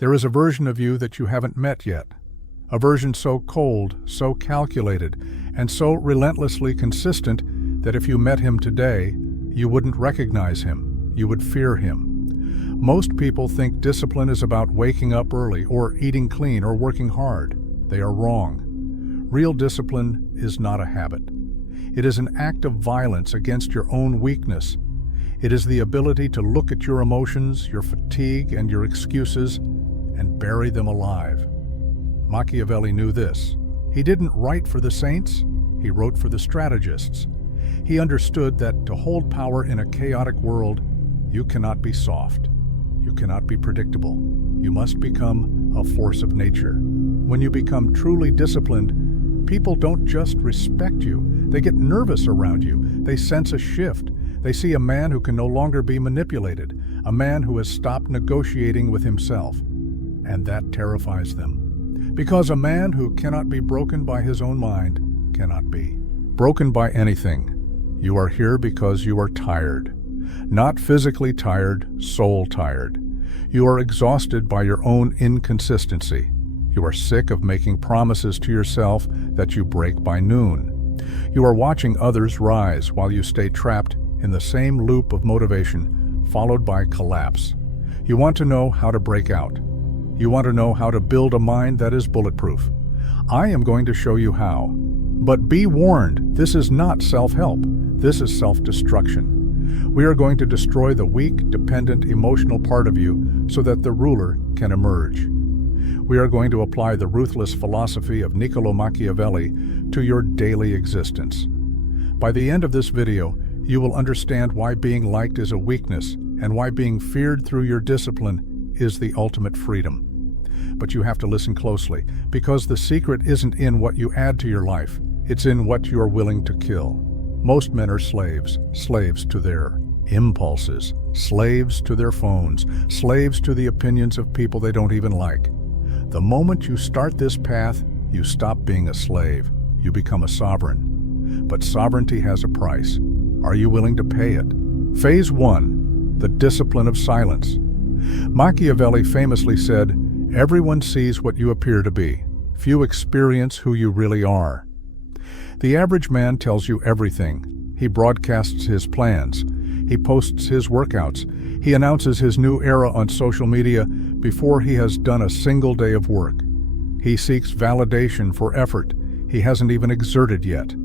There is a version of you that you haven't met yet. A version so cold, so calculated, and so relentlessly consistent that if you met him today, you wouldn't recognize him. You would fear him. Most people think discipline is about waking up early or eating clean or working hard. They are wrong. Real discipline is not a habit. It is an act of violence against your own weakness. It is the ability to look at your emotions, your fatigue, and your excuses and bury them alive. Machiavelli knew this. He didn't write for the saints, he wrote for the strategists. He understood that to hold power in a chaotic world, you cannot be soft. You cannot be predictable. You must become a force of nature. When you become truly disciplined, people don't just respect you. They get nervous around you. They sense a shift. They see a man who can no longer be manipulated, a man who has stopped negotiating with himself. And that terrifies them. Because a man who cannot be broken by his own mind cannot be broken by anything. You are here because you are tired. Not physically tired, soul tired. You are exhausted by your own inconsistency. You are sick of making promises to yourself that you break by noon. You are watching others rise while you stay trapped in the same loop of motivation, followed by collapse. You want to know how to break out. You want to know how to build a mind that is bulletproof. I am going to show you how. But be warned, this is not self-help. This is self-destruction. We are going to destroy the weak, dependent, emotional part of you so that the ruler can emerge. We are going to apply the ruthless philosophy of Niccolo Machiavelli to your daily existence. By the end of this video, you will understand why being liked is a weakness and why being feared through your discipline is the ultimate freedom. But you have to listen closely, because the secret isn't in what you add to your life. It's in what you are willing to kill. Most men are slaves to their impulses, slaves to their phones, slaves to the opinions of people they don't even like. The moment you start this path, you stop being a slave. You become a sovereign. But sovereignty has a price. Are you willing to pay it? Phase 1, the discipline of silence. Machiavelli famously said, "Everyone sees what you appear to be. Few experience who you really are." The average man tells you everything. He broadcasts his plans. He posts his workouts. He announces his new era on social media before he has done a single day of work. He seeks validation for effort he hasn't even exerted yet.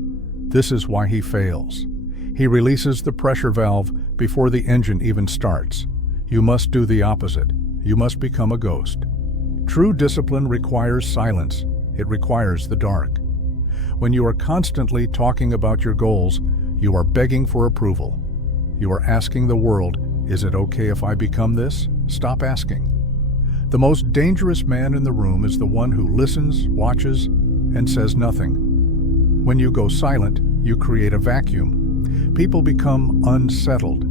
This is why he fails. He releases the pressure valve before the engine even starts. You must do the opposite. You must become a ghost. True discipline requires silence. It requires the dark. When you are constantly talking about your goals, you are begging for approval. You are asking the world, "Is it okay if I become this?" Stop asking. The most dangerous man in the room is the one who listens, watches, and says nothing. When you go silent, you create a vacuum. People become unsettled.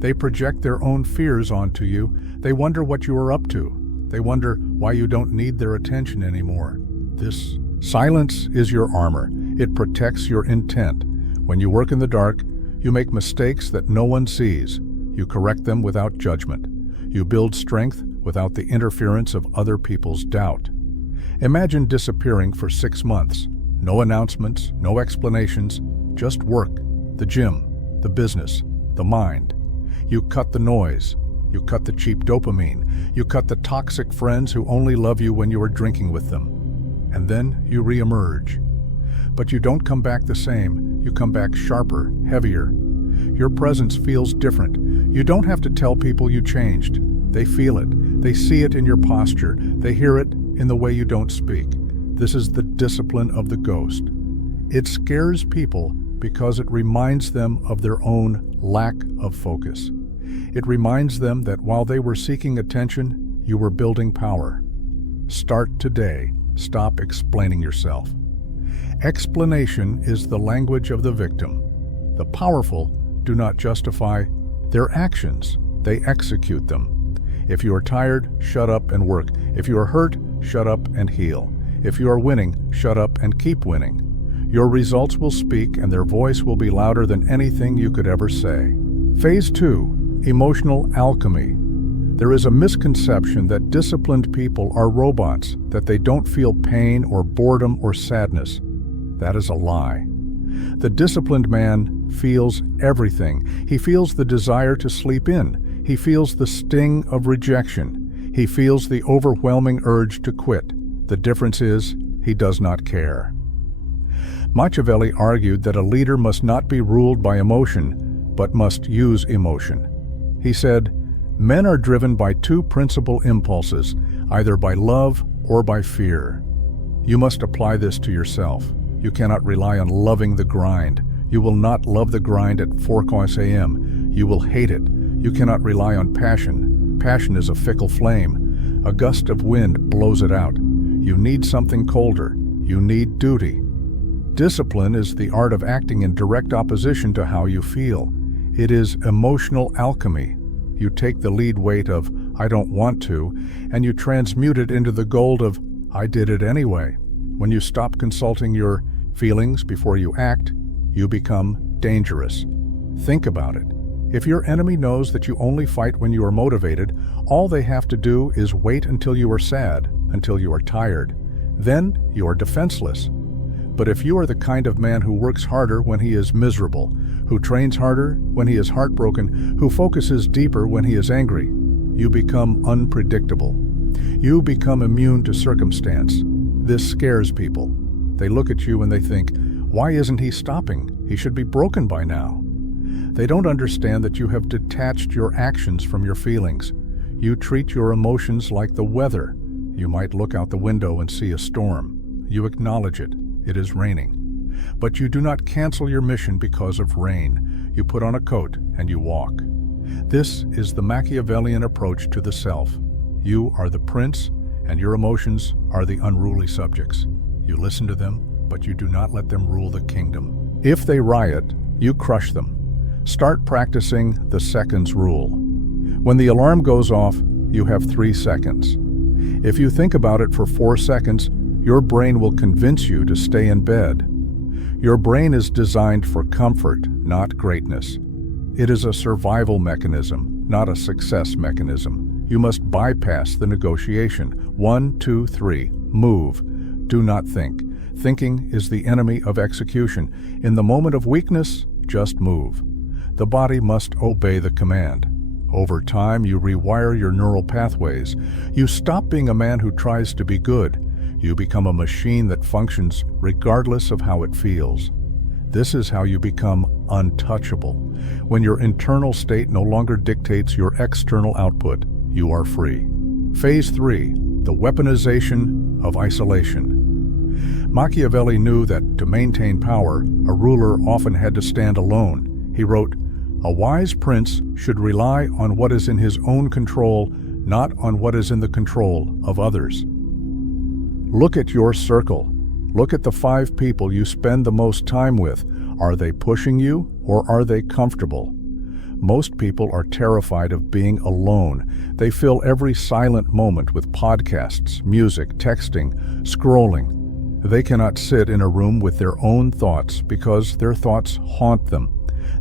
They project their own fears onto you. They wonder what you are up to. They wonder why you don't need their attention anymore. This silence is your armor. It protects your intent. When you work in the dark, you make mistakes that no one sees. You correct them without judgment. You build strength without the interference of other people's doubt. Imagine disappearing for 6 months. No announcements, no explanations, just work, the gym, the business, the mind. You cut the noise. You cut the cheap dopamine. You cut the toxic friends who only love you when you are drinking with them. And then you re-emerge. But you don't come back the same. You come back sharper, heavier. Your presence feels different. You don't have to tell people you changed. They feel it. They see it in your posture. They hear it in the way you don't speak. This is the discipline of the ghost. It scares people because it reminds them of their own lack of focus. It reminds them that while they were seeking attention, you were building power. Start today. Stop explaining yourself. Explanation is the language of the victim. The powerful do not justify their actions. They execute them. If you are tired, shut up and work. If you are hurt, shut up and heal. If you are winning, shut up and keep winning. Your results will speak, and their voice will be louder than anything you could ever say. Phase 2, emotional alchemy. There is a misconception that disciplined people are robots, that they don't feel pain or boredom or sadness. That is a lie. The disciplined man feels everything. He feels the desire to sleep in. He feels the sting of rejection. He feels the overwhelming urge to quit. The difference is, he does not care. Machiavelli argued that a leader must not be ruled by emotion, but must use emotion. He said, "Men are driven by two principal impulses, either by love or by fear." You must apply this to yourself. You cannot rely on loving the grind. You will not love the grind at 4 a.m. You will hate it. You cannot rely on passion. Passion is a fickle flame. A gust of wind blows it out. You need something colder. You need duty. Discipline is the art of acting in direct opposition to how you feel. It is emotional alchemy. You take the lead weight of, "I don't want to," and you transmute it into the gold of, "I did it anyway." When you stop consulting your feelings before you act, you become dangerous. Think about it. If your enemy knows that you only fight when you are motivated, all they have to do is wait until you are sad, until you are tired. Then you are defenseless. But if you are the kind of man who works harder when he is miserable, who trains harder when he is heartbroken, who focuses deeper when he is angry, you become unpredictable. You become immune to circumstance. This scares people. They look at you and they think, "Why isn't he stopping? He should be broken by now." They don't understand that you have detached your actions from your feelings. You treat your emotions like the weather. You might look out the window and see a storm. You acknowledge it. It is raining. But you do not cancel your mission because of rain. You put on a coat and you walk. This is the Machiavellian approach to the self. You are the prince, and your emotions are the unruly subjects. You listen to them, but you do not let them rule the kingdom. If they riot, you crush them. Start practicing the seconds rule. When the alarm goes off, you have 3 seconds. If you think about it for 4 seconds, your brain will convince you to stay in bed. Your brain is designed for comfort, not greatness. It is a survival mechanism, not a success mechanism. You must bypass the negotiation. 1, 2, 3. Move. Do not think. Thinking is the enemy of execution. In the moment of weakness, just move. The body must obey the command. Over time, you rewire your neural pathways. You stop being a man who tries to be good. You become a machine that functions regardless of how it feels. This is how you become untouchable. When your internal state no longer dictates your external output, you are free. Phase 3, the weaponization of isolation. Machiavelli knew that to maintain power, a ruler often had to stand alone. He wrote, "A wise prince should rely on what is in his own control, not on what is in the control of others." Look at your circle. Look at the 5 people you spend the most time with. Are they pushing you or are they comfortable? Most people are terrified of being alone. They fill every silent moment with podcasts, music, texting, scrolling. They cannot sit in a room with their own thoughts because their thoughts haunt them.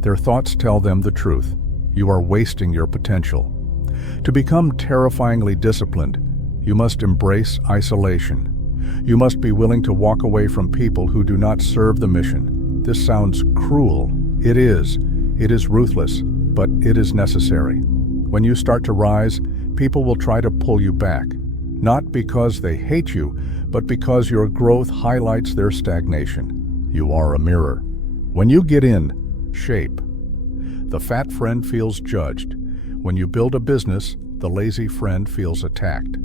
Their thoughts tell them the truth. You are wasting your potential. To become terrifyingly disciplined, you must embrace isolation. You must be willing to walk away from people who do not serve the mission. This sounds cruel. It is. It is ruthless, but it is necessary. When you start to rise, people will try to pull you back. Not because they hate you, but because your growth highlights their stagnation. You are a mirror. When you get in, shape. The fat friend feels judged. When you build a business, the lazy friend feels attacked.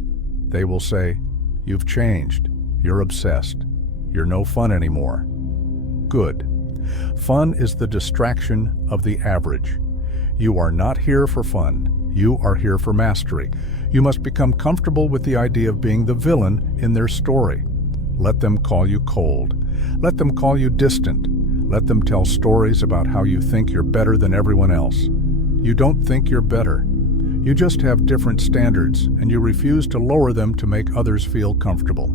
They will say, "You've changed. You're obsessed. You're no fun anymore." Good. Fun is the distraction of the average. You are not here for fun. You are here for mastery. You must become comfortable with the idea of being the villain in their story. Let them call you cold. Let them call you distant. Let them tell stories about how you think you're better than everyone else. You don't think you're better. You just have different standards, and you refuse to lower them to make others feel comfortable.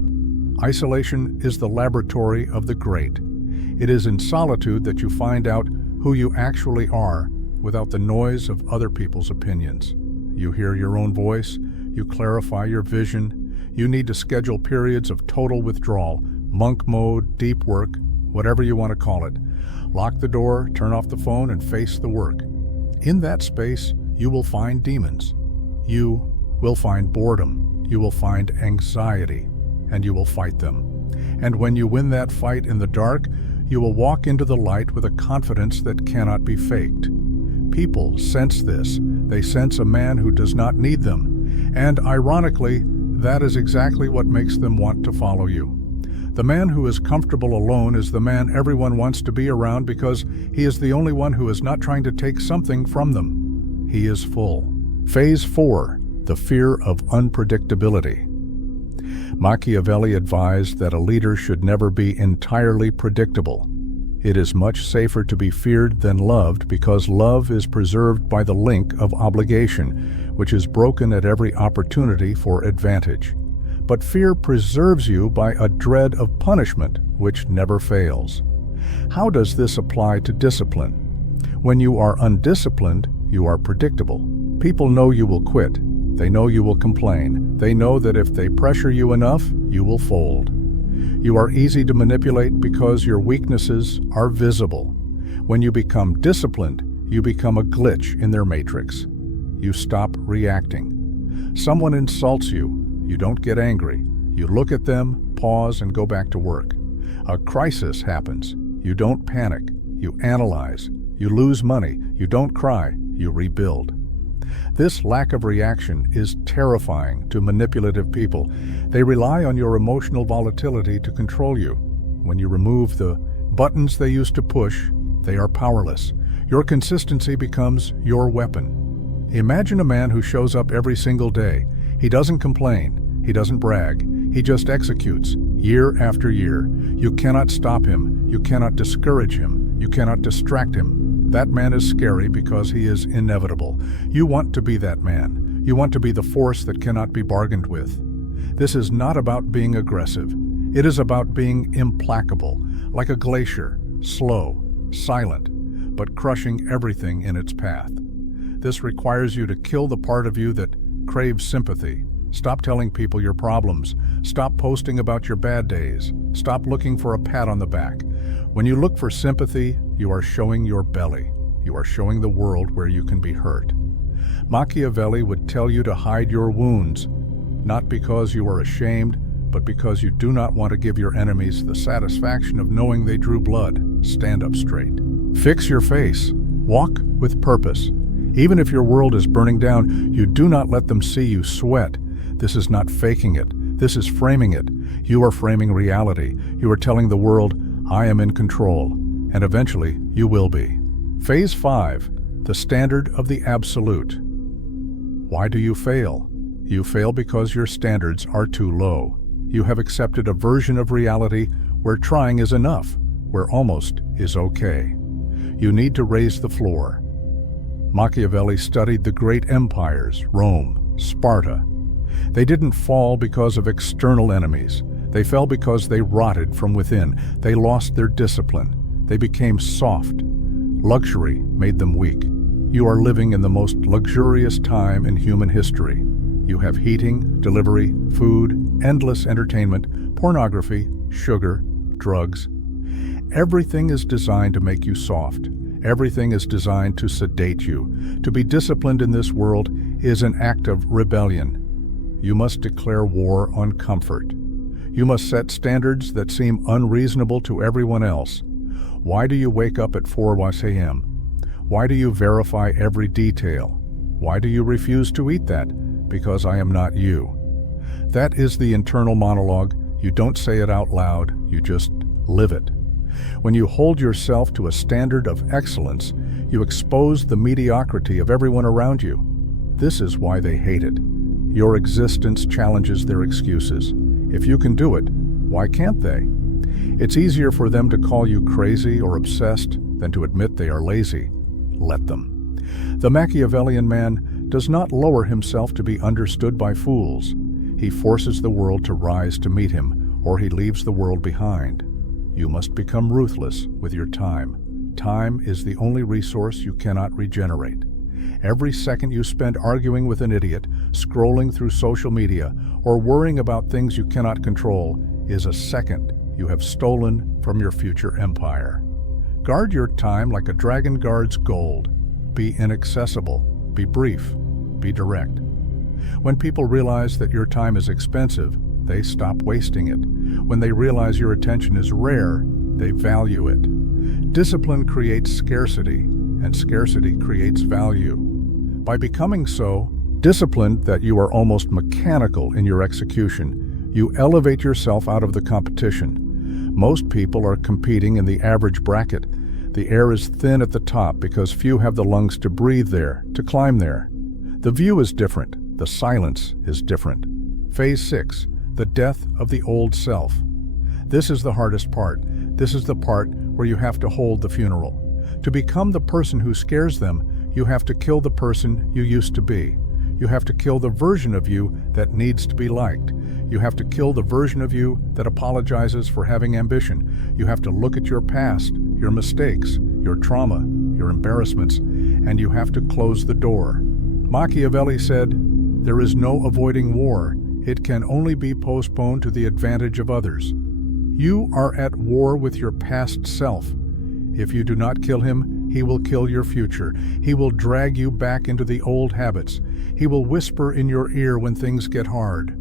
Isolation is the laboratory of the great. It is in solitude that you find out who you actually are without the noise of other people's opinions. You hear your own voice. You clarify your vision. You need to schedule periods of total withdrawal, monk mode, deep work, whatever you want to call it. Lock the door, turn off the phone, and face the work. In that space, you will find demons. You will find boredom. You will find anxiety, and you will fight them. And when you win that fight in the dark, you will walk into the light with a confidence that cannot be faked. People sense this. They sense a man who does not need them. And ironically, that is exactly what makes them want to follow you. The man who is comfortable alone is the man everyone wants to be around because he is the only one who is not trying to take something from them. He is full. Phase 4, the fear of unpredictability. Machiavelli advised that a leader should never be entirely predictable. It is much safer to be feared than loved because love is preserved by the link of obligation, which is broken at every opportunity for advantage. But fear preserves you by a dread of punishment, which never fails. How does this apply to discipline? When you are undisciplined, you are predictable. People know you will quit. They know you will complain. They know that if they pressure you enough, you will fold. You are easy to manipulate because your weaknesses are visible. When you become disciplined, you become a glitch in their matrix. You stop reacting. Someone insults you. You don't get angry. You look at them, pause, and go back to work. A crisis happens. You don't panic. You analyze. You lose money. You don't cry. You rebuild. This lack of reaction is terrifying to manipulative people. They rely on your emotional volatility to control you. When you remove the buttons they used to push, they are powerless. Your consistency becomes your weapon. Imagine a man who shows up every single day. He doesn't complain. He doesn't brag. He just executes, year after year. You cannot stop him. You cannot discourage him. You cannot distract him. That man is scary because he is inevitable. You want to be that man. You want to be the force that cannot be bargained with. This is not about being aggressive. It is about being implacable, like a glacier, slow, silent, but crushing everything in its path. This requires you to kill the part of you that craves sympathy. Stop telling people your problems. Stop posting about your bad days. Stop looking for a pat on the back. When you look for sympathy, you are showing your belly. You are showing the world where you can be hurt. Machiavelli would tell you to hide your wounds, not because you are ashamed, but because you do not want to give your enemies the satisfaction of knowing they drew blood. Stand up straight. Fix your face. Walk with purpose. Even if your world is burning down, you do not let them see you sweat. This is not faking it. This is framing it. You are framing reality. You are telling the world, I am in control, and eventually you will be. Phase 5, the standard of the absolute. Why do you fail? You fail because your standards are too low. You have accepted a version of reality where trying is enough, where almost is okay. You need to raise the floor. Machiavelli studied the great empires, Rome, Sparta. They didn't fall because of external enemies. They fell because they rotted from within. They lost their discipline. They became soft. Luxury made them weak. You are living in the most luxurious time in human history. You have heating, delivery, food, endless entertainment, pornography, sugar, drugs. Everything is designed to make you soft. Everything is designed to sedate you. To be disciplined in this world is an act of rebellion. You must declare war on comfort. You must set standards that seem unreasonable to everyone else. Why do you wake up at 4 a.m.? Why do you verify every detail? Why do you refuse to eat that? Because I am not you. That is the internal monologue. You don't say it out loud, you just live it. When you hold yourself to a standard of excellence, you expose the mediocrity of everyone around you. This is why they hate it. Your existence challenges their excuses. If you can do it, why can't they? It's easier for them to call you crazy or obsessed than to admit they are lazy. Let them. The Machiavellian man does not lower himself to be understood by fools. He forces the world to rise to meet him, or he leaves the world behind. You must become ruthless with your time. Time is the only resource you cannot regenerate. Every second you spend arguing with an idiot, scrolling through social media, or worrying about things you cannot control is a second you have stolen from your future empire. Guard your time like a dragon guards gold. Be inaccessible. Be brief. Be direct. When people realize that your time is expensive, they stop wasting it. When they realize your attention is rare, they value it. Discipline creates scarcity, and scarcity creates value. By becoming so disciplined that you are almost mechanical in your execution, you elevate yourself out of the competition. Most people are competing in the average bracket. The air is thin at the top because few have the lungs to breathe there, to climb there. The view is different. The silence is different. Phase 6, the death of the old self. This is the hardest part. This is the part where you have to hold the funeral. To become the person who scares them, you have to kill the person you used to be. You have to kill the version of you that needs to be liked. You have to kill the version of you that apologizes for having ambition. You have to look at your past, your mistakes, your trauma, your embarrassments, and you have to close the door. Machiavelli said, "There is no avoiding war. It can only be postponed to the advantage of others." You are at war with your past self. If you do not kill him, he will kill your future. He will drag you back into the old habits. He will whisper in your ear when things get hard.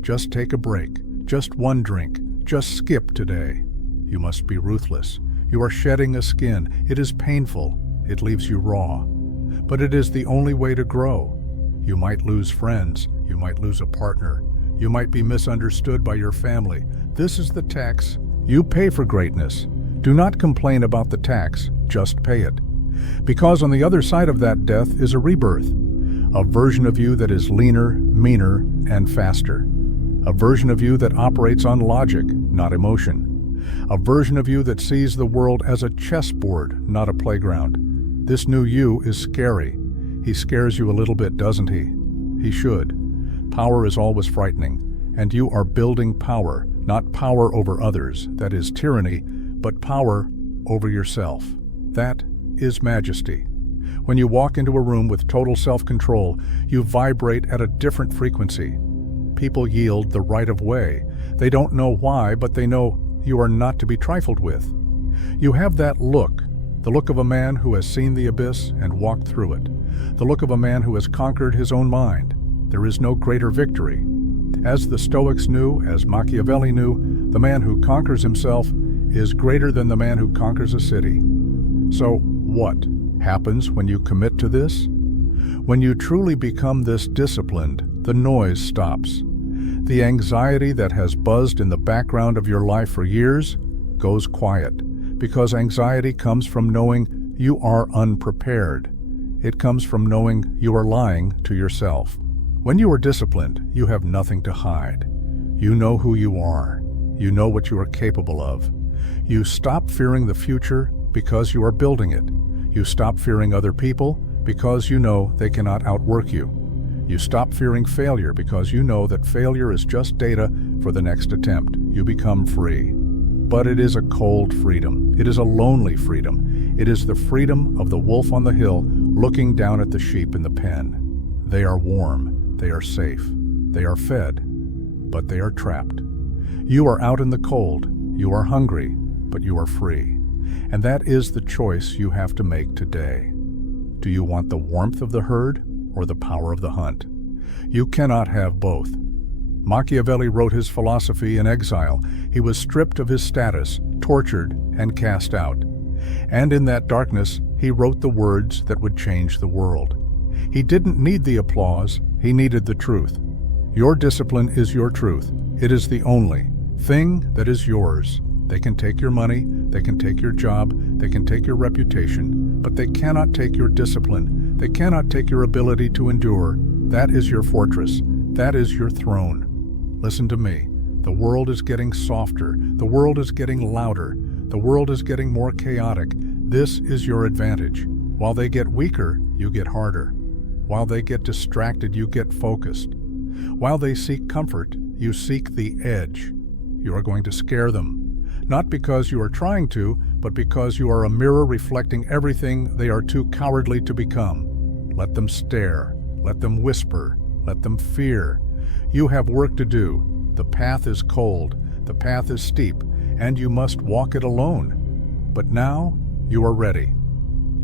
Just take a break. Just one drink. Just skip today. You must be ruthless. You are shedding a skin. It is painful. It leaves you raw. But it is the only way to grow. You might lose friends. You might lose a partner. You might be misunderstood by your family. This is the tax you pay for greatness. Do not complain about the tax, just pay it. Because on the other side of that death is a rebirth. A version of you that is leaner, meaner, and faster. A version of you that operates on logic, not emotion. A version of you that sees the world as a chessboard, not a playground. This new you is scary. He scares you a little bit, doesn't he? He should. Power is always frightening, and you are building power, not power over others, that is tyranny, but power over yourself. That is majesty. When you walk into a room with total self-control, you vibrate at a different frequency. People yield the right of way. They don't know why, but they know you are not to be trifled with. You have that look, the look of a man who has seen the abyss and walked through it, the look of a man who has conquered his own mind. There is no greater victory. As the Stoics knew, as Machiavelli knew, the man who conquers himself is greater than the man who conquers a city. So what happens when you commit to this? When you truly become this disciplined, the noise stops. The anxiety that has buzzed in the background of your life for years goes quiet, because anxiety comes from knowing you are unprepared. It comes from knowing you are lying to yourself. When you are disciplined, you have nothing to hide. You know who you are. You know what you are capable of. You stop fearing the future because you are building it. You stop fearing other people because you know they cannot outwork you. You stop fearing failure because you know that failure is just data for the next attempt. You become free. But it is a cold freedom. It is a lonely freedom. It is the freedom of the wolf on the hill looking down at the sheep in the pen. They are warm. They are safe. They are fed. But they are trapped. You are out in the cold. You are hungry, but you are free. And that is the choice you have to make today. Do you want the warmth of the herd or the power of the hunt? You cannot have both. Machiavelli wrote his philosophy in exile. He was stripped of his status, tortured, and cast out. And in that darkness, he wrote the words that would change the world. He didn't need the applause, he needed the truth. Your discipline is your truth. It is the only thing that is yours. They can take your money, they can take your job, they can take your reputation, but they cannot take your discipline. They cannot take your ability to endure. That is your fortress. That is your throne. Listen to me. The world is getting softer. The world is getting louder. The world is getting more chaotic. This is your advantage. While they get weaker, you get harder. While they get distracted, you get focused. While they seek comfort, you seek the edge. You are going to scare them. Not because you are trying to, but because you are a mirror reflecting everything they are too cowardly to become. Let them stare. Let them whisper. Let them fear. You have work to do. The path is cold. The path is steep, and you must walk it alone. But now, you are ready.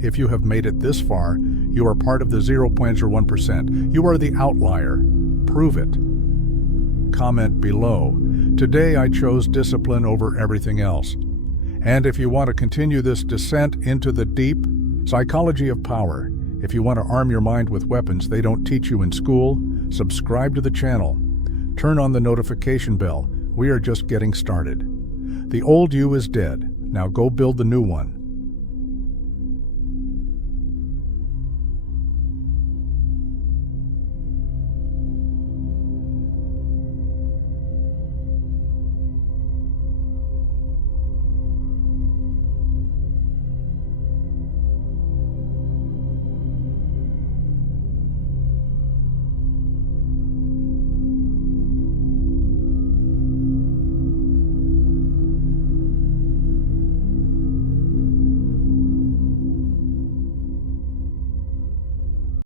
If you have made it this far, you are part of the 0.01%. You are the outlier. Prove it. Comment below. Today I chose discipline over everything else. And if you want to continue this descent into the deep, psychology of power, if you want to arm your mind with weapons they don't teach you in school, subscribe to the channel. Turn on the notification bell. We are just getting started. The old you is dead. Now go build the new one.